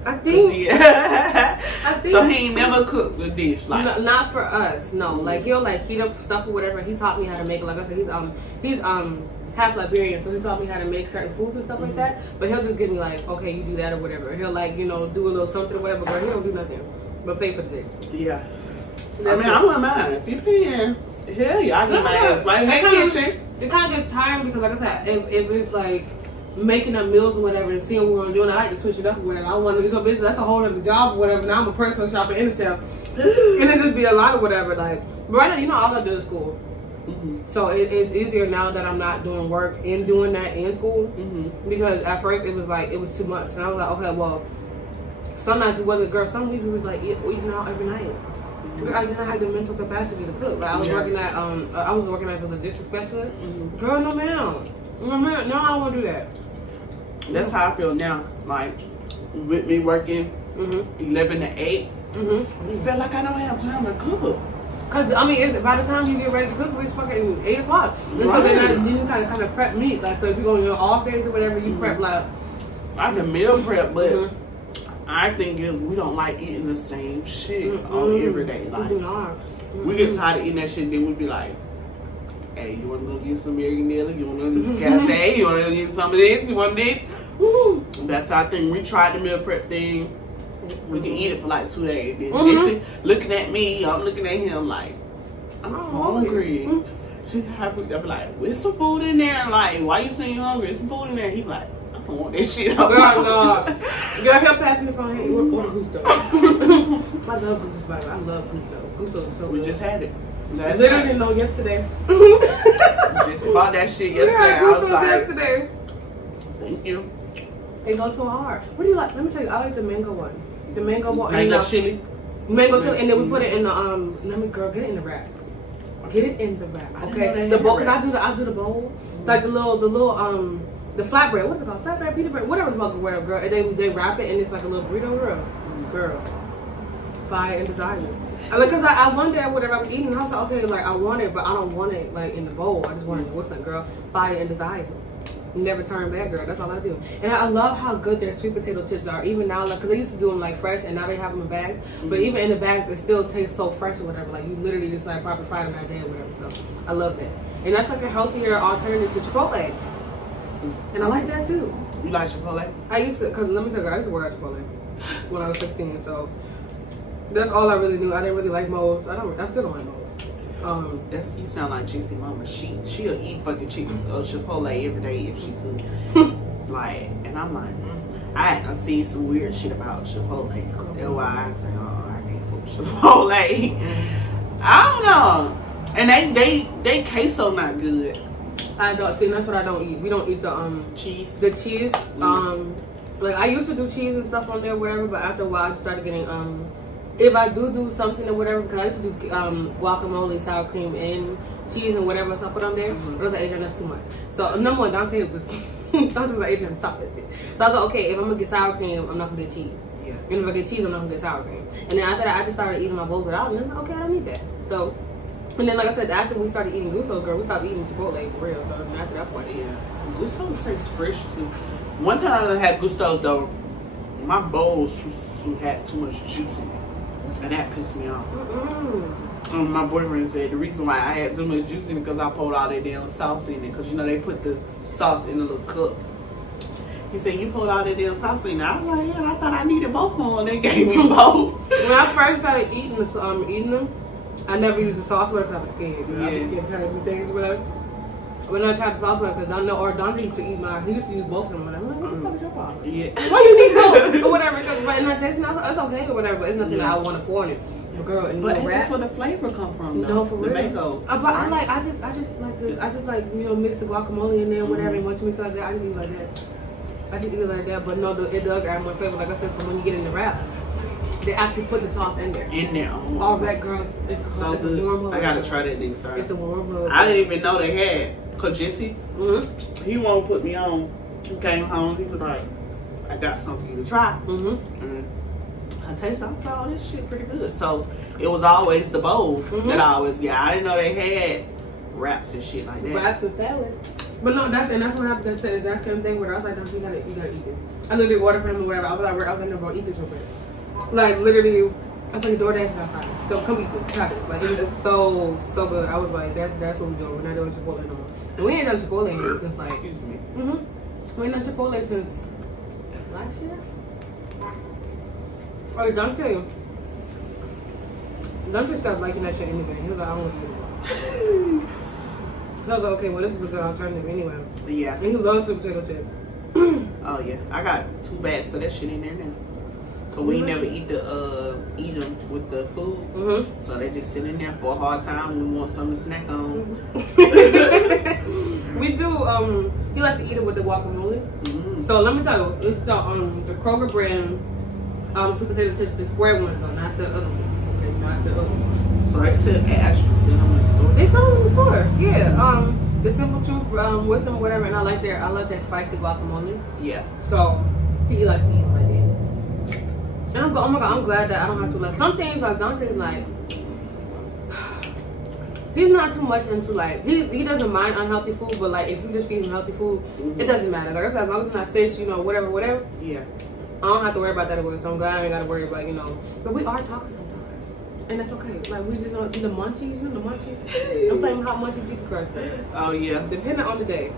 I think. I think. So he ain't never cooked the dish, like no, not for us. No, like he'll like heat up stuff or whatever. He taught me how to make it. Like I said, he's half Liberian, so he taught me how to make certain foods and stuff like that. But he'll just give me like, okay, you do that or whatever. He'll like do a little something or whatever. But he don't do nothing but pay for the dish. Yeah. I mean, I wouldn't mind if you paying. Hell yeah, I get my ass right in the kitchen. It kind of gets tiring because, like I said, if it's like making up meals or whatever and seeing what we're doing, I like to switch it up or whatever. I want to do some business. That's a whole other job or whatever. Now I'm a personal shopper and a chef, and it just be a lot of whatever. Like, but right now, all I do is school. So it's easier now that I'm not doing work and doing that in school because at first it was too much, and I was like, okay, well, some nights it wasn't, girl. Some weeks we was like eating out every night. I didn't have the mental capacity to cook. Like I was working as a logistics specialist. Girl, no ma'am. No, I don't want to do that. That's how I feel now. Like with me working 11 to 8, I feel like I don't have time to cook. Cause I mean, it's by the time you get ready to cook, it's fucking 8 o'clock. And so then you kind of prep meat. Like so, if you go on your off days or whatever, you prep like. I can meal prep, but our thing is we don't like eating the same shit on every day. Like we get tired of eating that shit, then we be like, hey, you want to go get some American Deli? You want to go to this cafe? You want to get some of this? You want this? That's our thing. We tried the meal prep thing. We can eat it for like 2 days. Then Jesse looking at me, I'm looking at him like, I'm hungry. She happy. They'll be like, there's some food in there. Like, why you saying you hungry? There's some food in there. He be like, I don't want this shit. Girl, no. Girl, he'll pass me the phone. Hey, order Gusto. I love Gusto. I love Gusto. Gusto is so good. We just had it. Literally, no, yesterday. Just bought that shit yesterday outside. Yesterday. Thank you. It goes so hard. What do you like? Let me tell you, I like the mango one. The mango one. Mango chili. Mango chili, and then we put it in the let me girl, get it in the wrap. Get it in the wrap. Okay. The bowl, cause I do the bowl, like the little the flatbread. What's it called? Flatbread, pita bread, whatever the fuck, whatever, girl. And they wrap it and it's like a little burrito, girl. Fire and desire. Like, cause I one day whatever I was eating, I was like, okay, like I want it, but I don't want it like in the bowl. I just want it. What's that, girl? Fire and desire. Never turn back, girl. That's all I do. And I love how good their sweet potato chips are. Even now, like, cause they used to do them like fresh, and now they have them in bags. But even in the bags, it still tastes so fresh or whatever. Like you literally just like probably fried them that day or whatever. So I love that. And that's like a healthier alternative to Chipotle. And I like that too. You like Chipotle? I used to, cause let me tell you, I used to work at Chipotle when I was 16. So that's all I really knew. I didn't really like Moe's. I still don't like Moe's. You sound like GC Mama. She'll eat fucking Chipotle every day if she could. Like, and I'm like, I see some weird shit about Chipotle. That's why I say, oh, I can't fuck with Chipotle. I don't know. And they queso not good. I don't see. That's what I don't eat. We don't eat the cheese. The cheese. Like I used to do cheese and stuff on there, whatever. But after a while, I just started getting if I do something or whatever, because I used to do guacamole, sour cream, and cheese and whatever else I put on there, it was like, Adrian, that's too much. So number one, Dante was like, Adrian, stop that shit. So I was like, okay, if I'm gonna get sour cream, I'm not gonna get cheese. Yeah. And if I get cheese, I'm not gonna get sour cream. And then after that, I just started eating my bowls without, and I was like, okay, I don't need that. So, and then like I said, after we started eating Gusto, girl, we stopped eating Chipotle for real. So after that point, Gusto tastes fresh too. One time I had Gusto though, my bowls had too much juice in it. And that pissed me off. My boyfriend said the reason why I had too much juice in it because I poured all that damn sauce in it. Because you know they put the sauce in the little cups. He said you poured all that damn sauce in it. I was like, yeah, I thought I needed both of them. They gave me both. When I first started eating them, I never used the sauce because I was scared. You know, I was scared to try to do things or whatever. When I tried the sauce because Dante used to eat mine. He used to use both of them. And I'm like, what the fuck is your problem? Yeah. Why you need both? Or whatever. But in my tasting, it's okay or whatever. But it's nothing that I want to pour in it. But girl, and but that's where the flavor come from. Though. No, for real. The mango. But I just like mix the guacamole in there, whatever. And once you mix it like that, I just eat it like that. I just eat it like that. But no, it does add more flavor. Like I said, so when you get in the wrap, they actually put the sauce in there. Oh, that girl, it's so it's good. A warm hug. I gotta try that next time. It's a warm hug. I didn't even know they had. Cause Jesse, he won't put me on. He came home. He was like, "I got something for you to try." And I tasted. I tried all this shit pretty good. So it was always the bowl that I always get. I didn't know they had wraps and shit like that. Wraps and salad. But no, that's what happened. They said the exact same thing where I was like, "You gotta eat this." I literally ordered for him or whatever. I was like, "No, bro, eat this real quick." Like literally, I was like, DoorDash is not fine. So come eat this, try this. Like it was so good. I was like, that's what we're doing. We're not doing Chipotle no more. And we ain't done Chipotle since like. Excuse me. We ain't done Chipotle since last year. Oh, don't tell you. Don't just stop liking that shit anyway. He was like, I don't want to eat it. I was like, okay, well, this is a good alternative anyway. Yeah. And he loves sweet potato chips. Oh, yeah. I got 2 bags of that shit in there now. Cause we never eat them with the food. So they just sit in there for a hard time when we want something to snack on. We do, he like to eat it with the guacamole. So let me tell you, it's the Kroger brand sweet potato chips, the square ones though, not the other one. Okay, not the other one. So they actually sell them in the store? They sell them in the store, yeah. The Simple Truth with them, whatever, and I like that spicy guacamole. Yeah. So he likes to eat like that. And oh my god, I'm glad that I don't have to like some things like Dante's like he's not too much into like he doesn't mind unhealthy food, but like if you just feed him healthy food, it doesn't matter. Like I said, as long as it's not fish, you know, whatever. Yeah. I don't have to worry about that anymore. So I'm glad I ain't gotta worry about, you know. But we are talking sometimes. And that's okay. Like we just don't eat the munchies, you know the munchies. I'm playing hot munchies chicken crust. Oh yeah. Depending on the day.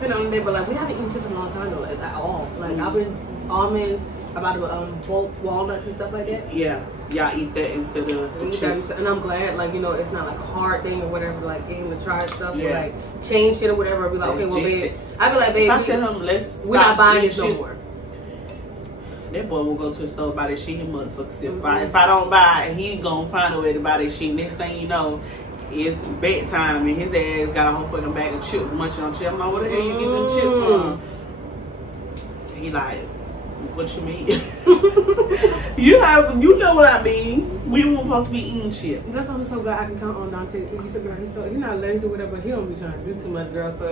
But like we haven't eaten chicken in a long time though, like, at all. Like I've been almonds, about walnuts and stuff like that. Yeah, y'all eat that instead of the chips. And I'm glad, like, you know, it's not like a hard thing or whatever, like getting to try stuff or like change shit or whatever. I'll be like, okay, well, babe, I'd be like, babe, I tell him, we're not buying this no more. That boy will go to the store and buy that shit. He motherfuckers. If I don't buy it, he gonna find a way to buy that shit. Next thing you know, it's bedtime and his ass got a whole fucking bag of chips, munching on chips. I'm like, what the hell you get them chips from? He like, what you mean? you know what I mean. We weren't supposed to be eating shit. That's why I'm so glad I can count on Dante. He's not lazy or whatever, but he don't be trying to do too much, girl. So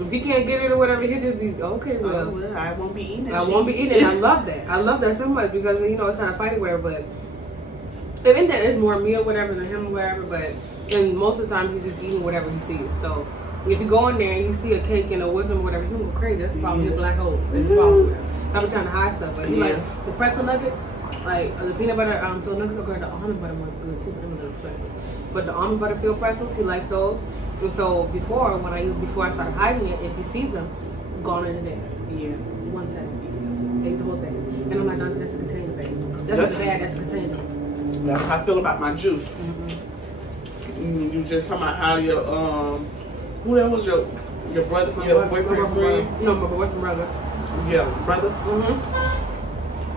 if he can't get it or whatever, he'll just be okay. Well, I won't be eating that I won't be eating it. I love that. I love that so much because, you know, it's not a fight or whatever, but and that is more me or whatever than him or whatever, but and most of the time he's just eating whatever he sees. So if you go in there and you see a cake and a wisdom or whatever, he will go crazy. That's probably a black hole. That's probably I've been trying to hide stuff. But he like the pretzel nuggets, like the peanut butter filled nuggets are good. The almond butter one's good too, but them a little expensive. But the almond butter filled pretzels, he likes those. And so before I started hiding it, if he sees them, gone in there. Yeah. 1 second. Ate the whole thing. And I'm like, Dante, that's a container, baby. That's bad. That's a container. That's how I feel about my juice. You just talking about how your who that was your brother, your boyfriend friend? No, my boyfriend brother. Yeah, brother.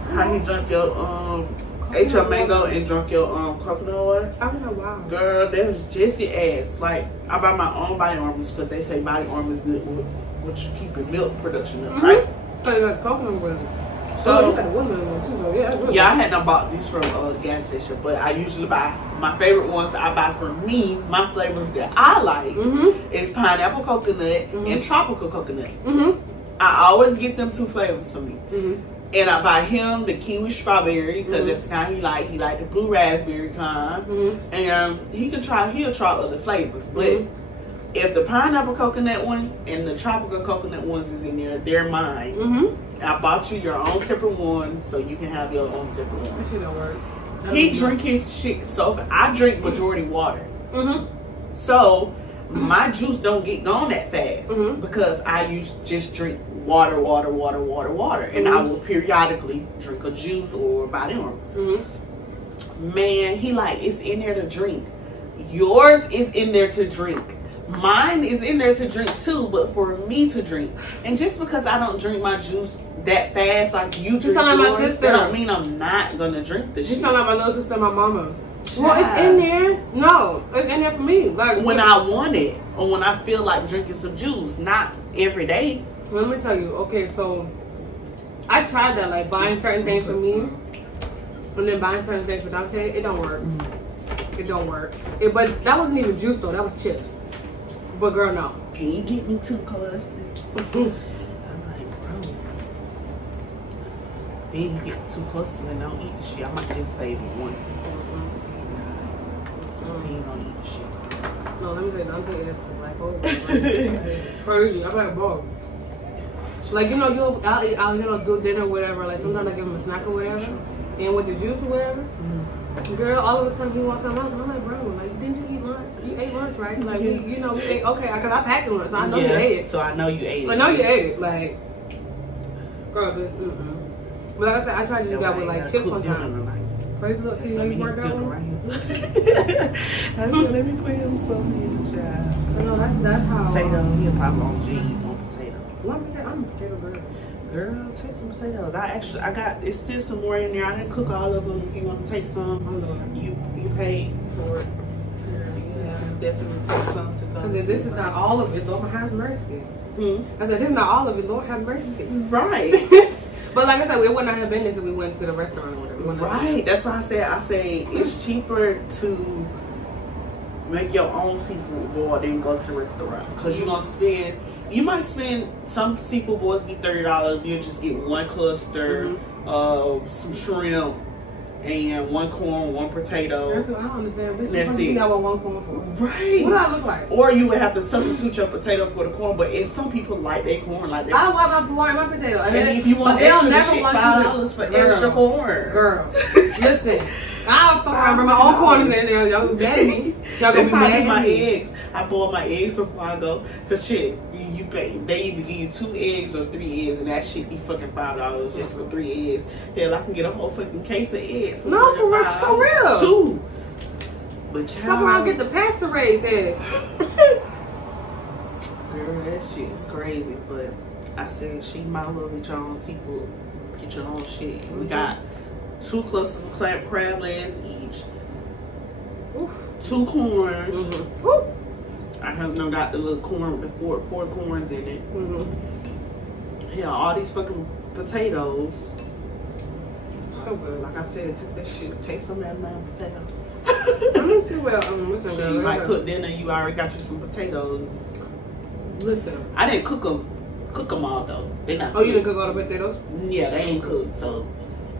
How he drank your ate your mango and drank your coconut water? I don't know why. Girl, that's Jesse ass. Like I buy my own body armors because they say body armor is good with you keep your milk production up, right? So you got coconut water. So you got the woman one too, though. Yeah, I had not bought these from the gas station, but I usually buy my favorite ones. I buy for me. My flavors that I like is pineapple coconut and tropical coconut. I always get them 2 flavors for me. And I buy him the kiwi strawberry because that's the kind he like. He like the blue raspberry kind, and he'll try other flavors. But if the pineapple coconut one and the tropical coconut ones is in there, they're mine. I bought you your own separate one so you can have your own separate one. That shit don't work. He drink his shit so I drink majority water. So my juice don't get gone that fast because I just drink water. And I will periodically drink a juice or body armor. Man, he like, it's in there to drink. Yours is in there to drink. Mine is in there to drink too, but for me to drink. And just because I don't drink my juice that fast like you drink yours, my sister. that don't mean I'm not gonna drink the shit. You sound like my little sister and my mama. Well, it's in there. No, it's in there for me. Like when I want it or when I feel like drinking some juice, not every day. Let me tell you. Okay, so I tried that, like buying certain things for me, and then buying certain things without taste, it don't work. It don't work. But that wasn't even juice though. That was chips. But girl, no. Can you get me 2 clusters? I'm like, bro. Then you get 2 clusters and don't eat the shit. I might just save one. You don't eat the shit. No, let me tell you, don't take this black hole. Crazy. I'm like, bro. Like, you know, I'll you know, do dinner or whatever. Like, sometimes I give him a snack or whatever. And with the juice or whatever. Girl, all of a sudden he wants something else. And I'm like, bro, like, didn't you eat lunch? You ate lunch, right? Like, we ate, okay, because I packed lunch, so I know you ate it. So I know you ate it. I know you ate it. Like, girl, this, But like I said, I tried to do that with, like, chips one time. Praise the Lord, see how you worked out one? I said, let me put him some in the child. I know, that's how. Potato, he'll probably on G, one potato. I'm a potato girl. Girl, take some potatoes. It's still some more in there. I didn't cook all of them. If you want to take some, you paid for it. Yeah, definitely take some to go. Because this is not all of it. Lord have mercy. I said, this is not all of it. Lord have mercy. Right. But like I said, it would not have been this if we went to the restaurant or whatever. Right. That's why I say it's cheaper to make your own seafood boil than go to the restaurant. Because you might spend, some seafood boils be $30. You'll just get 1 cluster, some shrimp, and 1 corn, 1 potato. That's what I don't understand. That's it. You got 1 corn for. Right. What do I look like? Or you would have to substitute your potato for the corn. But some people like their corn like that. I like my corn and my potato. And if you want extra, $5 for extra corn. Girl, listen. I'll fuck around bring my own corn in there. Y'all be mad at me. Y'all gonna be mad at my me. eggs. I boil my eggs before I go. Cause shit, they either give you 2 eggs or 3 eggs, and that shit be fucking $5 just for 3 eggs. Hell, I can get a whole fucking case of eggs. No, for real. 2. But child, fuck around, get the pasture raised eggs. Girl, that shit is crazy. But I said she might as well get your own seafood, get your own shit. We got 2 clusters of crab legs each. 2 corns. I have got the little corn with the 4 corns in it. Yeah, all these fucking potatoes. So good. Like I said, take that shit. Take some of that man potato. You might cook dinner. You already got you some potatoes. Listen, I didn't cook them all though. They're not. Oh, you didn't cook all the potatoes? Yeah, they ain't cooked. So,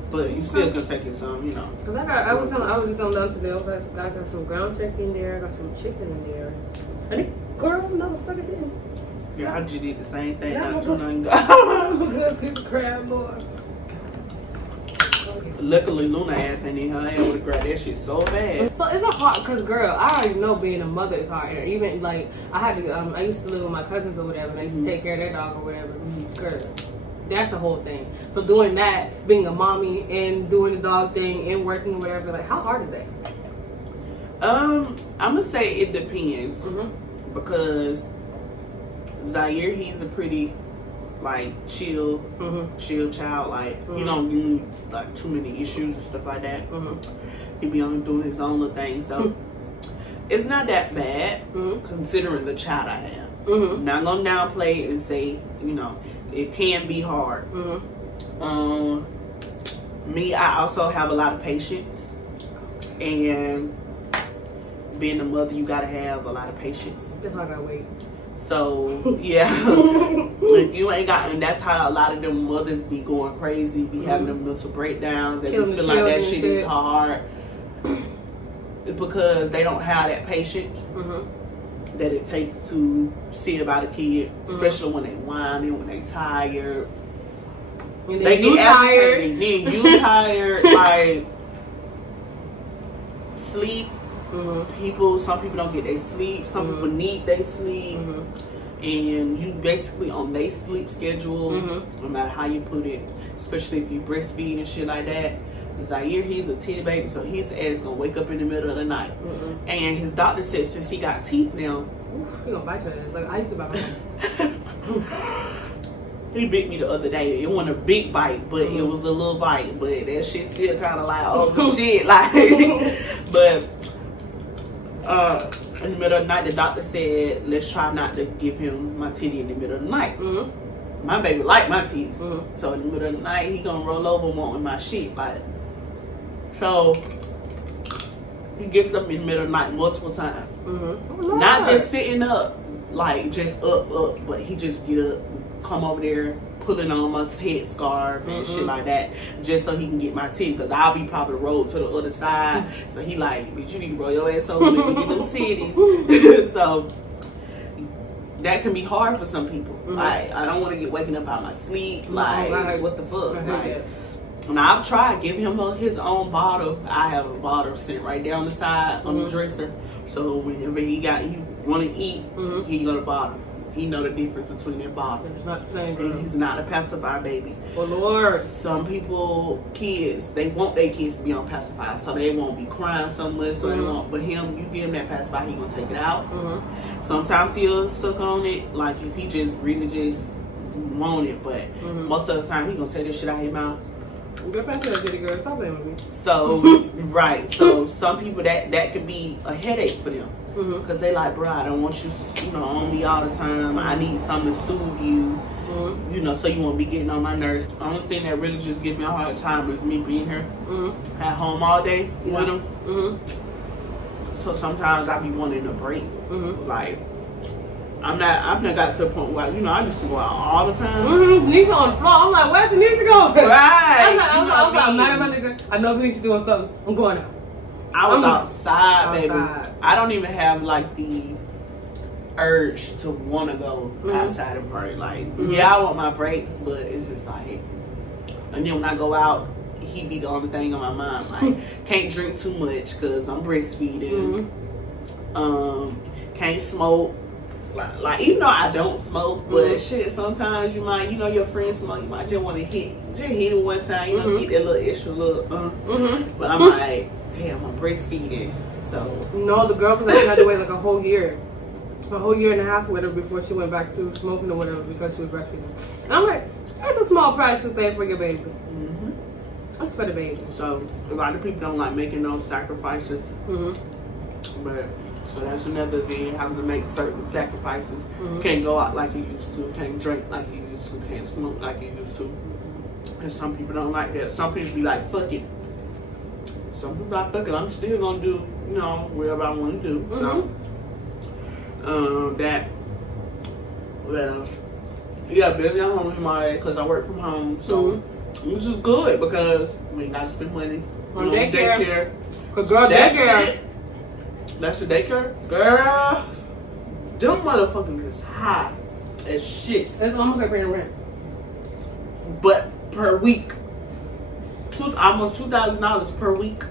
but you still can take it some, you know. Cause I was just on down today. I got some ground turkey in there. I got some chicken in there. Girl, motherfucker didn't. Yeah, I just did the same thing. I'm a good piece of crab, Lord. Luckily, Luna ass ain't in her hand with grab that shit so bad. So it's a hard, cause girl, I already know being a mother is hard. Even like I had to, I used to live with my cousins or whatever, and I used to take care of their dog or whatever. Girl, that's the whole thing. So doing that, being a mommy and doing the dog thing and working or whatever, like how hard is that? I'm gonna say it depends because Zaire, he's a pretty like chill child. Like he don't need like too many issues and stuff like that. He be on doing his own little thing, so it's not that bad considering the child I have. Not gonna downplay it and say, you know, it can be hard. Me, I also have a lot of patience, and being a mother, you gotta have a lot of patience. That's why I gotta wait. So yeah, if you ain't got, and that's how a lot of them mothers be going crazy, be having them mental breakdowns, they be feeling like that shit is hard. It's because they don't have that patience that it takes to see about a kid, especially when they whining, when they tired. And they get tired. Then you tired, like sleep. Some people don't get their sleep. Some people need their sleep, and you basically on their sleep schedule, no matter how you put it. Especially if you breastfeed and shit like that. Zaire, he's a titty baby, so his ass gonna wake up in the middle of the night. And his doctor said since he got teeth now, he gonna bite your ass. Like I used to bite my ass. He bit me the other day. It wasn't a big bite, but it was a little bite. But that shit still kind of like, oh shit, like. But in the middle of the night, the doctor said, let's try not to give him my titty in the middle of the night. My baby like my teeth. So in the middle of the night, he gonna roll over wanting my shit. Like, So he gets up in the middle of the night multiple times. Mm-hmm. Not just sitting up, like just up, but he just get up, come over there, pulling on my head scarf and shit like that, just so he can get my titty, because I'll be probably rolled to the other side. So he like, bitch, you need to roll your ass over and get them titties. So that can be hard for some people. Like, I don't want to get waking up out of my sleep. Like, what the fuck? Like, and I've tried give him his own bottle. I have a bottle sitting right there on the side on the dresser. So whenever he want to eat, he go to bottle. He know the difference between that bottle. It's not the same. And he's not a pacifier baby. Oh Lord. Some people, kids, they want their kids to be on pacifier, so they won't be crying so much. So they won't. But him, you give him that pacifier, he gonna take it out. Sometimes he'll suck on it, like if he just really just want it. But most of the time, he gonna take this shit out of his mouth. Get back to that titty, girl. Stop playing with me. So right. So some people that could be a headache for them. Because they like, bro, I don't want you, on me all the time. I need something to soothe you, so you won't be getting on my nerves. The only thing that really just gives me a hard time is me being here at home all day with him. So sometimes I be wanting a break. Like, I've not got to a point where, I used to go out all the time. Nisha on the floor. I'm like, where's Nisha going? Right. I'm not my nigga. I know Nisha doing something. I'm going out. I was outside, baby. I don't even have like the urge to want to go outside and party. Like, yeah, I want my breaks, but it's just like, and then when I go out, he be the only thing on my mind. Like, can't drink too much because I'm breastfeeding. Can't smoke. Like, even though I don't smoke, but shit, sometimes you might, your friends smoke, you might just want to hit it one time, get that little extra little, But I'm like, damn, I'm breastfeeding, so. No, the girl had to wait like a whole year and a half with her before she went back to smoking or whatever because she was breastfeeding. And I'm like, that's a small price to pay for your baby. That's for the baby. So a lot of people don't like making those sacrifices, but. So that's another thing, having to make certain sacrifices. Can't go out like you used to, can't drink like you used to, can't smoke like you used to. And some people don't like that. Some people be like, fuck it. Some people like, fuck it, I'm still gonna do, whatever I want to do. So, yeah, baby, I'm home with my, because I work from home. So, which is good because we got to spend money on daycare. Because girl, daycare. That's your daycare? Girl, them motherfuckers is high as shit. It's almost like paying rent. But per week. Almost $2,000 per week.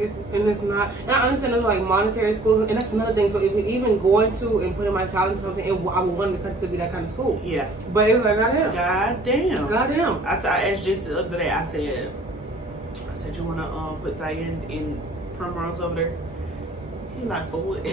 It's not, and I understand there's like monetary schools, and that's another thing. So if you're even going to and putting my child in something, I would want the country to be that kind of school. Yeah. But it was like, goddamn. Goddamn. I asked just the other day, I said, you want to put Zion in Primrose over there? He like, for what?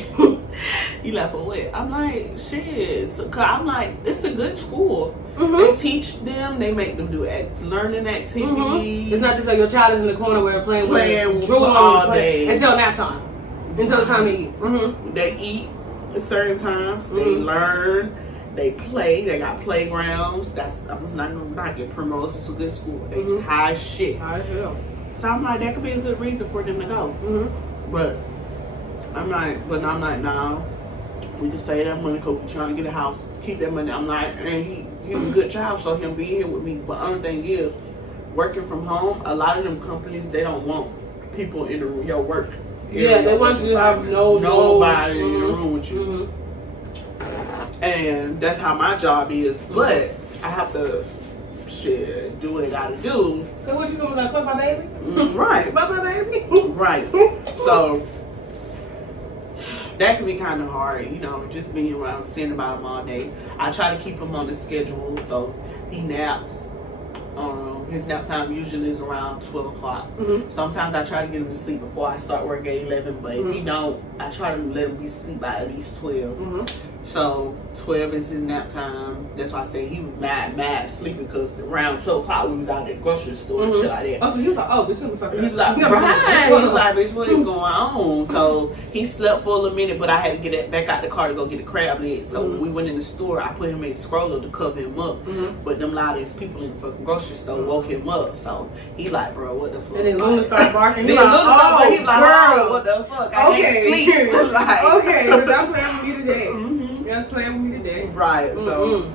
He like, for what? I'm like, shit. So, cause I'm like, it's a good school. They teach them. They make them do learning activities. It's not just like your child is in the corner where they're playing with all day until nap time. Until it's time to eat. They eat at certain times. They learn. They play. They got playgrounds. I was not gonna knock it. Primrose is a good school. They high as shit. High as hell. So I'm like, that could be a good reason for them to go. But I'm like, nah, we can stay that money because we're trying to get a house, keep that money. I'm like, and he's a good child, so him being here with me. But other thing is, working from home, a lot of them companies, they don't want people in your work. Yeah, they want you to have nobody in the room with you. And that's how my job is. But I have to do what I gotta do. So what you doing? Like, fuck my baby? Right. Fuck my baby? Right. So that can be kind of hard, just being around, seeing about him all day. I try to keep him on the schedule, so he naps. His nap time usually is around 12 o'clock. Sometimes I try to get him to sleep before I start work at 11, but if he don't, I try to let him be asleep by at least 12. So 12 is his nap time. That's why I say he was mad sleeping, because around 12 o'clock we was out at the grocery store and shit like that. Oh, so he was like, oh, bitch, what the fuck? He was like, right. He was like, bitch, what is going on? So he slept for a little minute, but I had to get back out the car to go get a crab leg. So when we went in the store, I put him in the stroller to cover him up. But them loud ass people in the fucking grocery store woke him up. So he like, bro, what the fuck? And then Luna started barking. He like, oh, what the fuck? I can't sleep. Like, okay, y'all playing with me today. Y'all playing with me today. Right, so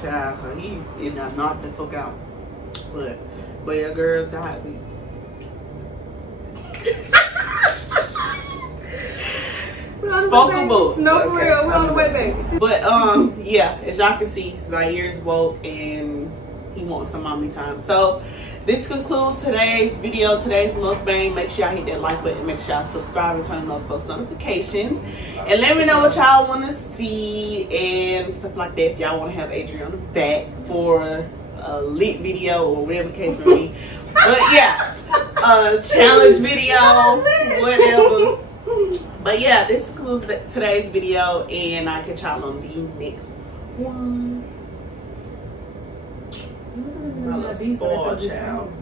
child, so he ended up knocked the fuck out. But your girl died. Spoken book. No, for real, we're on the way back. But yeah, as y'all can see, Zaire is woke and he wants some mommy time. So this concludes today's video, today's mukbang. Make sure y'all hit that like button, make sure y'all subscribe and turn on those post notifications, and let me know what y'all want to see and stuff like that. If y'all want to have Adrian on the back for a lit video or whatever the case may be. But yeah, challenge video, whatever. But yeah, this concludes today's video, and I'll catch y'all on the next one. Spoiled child.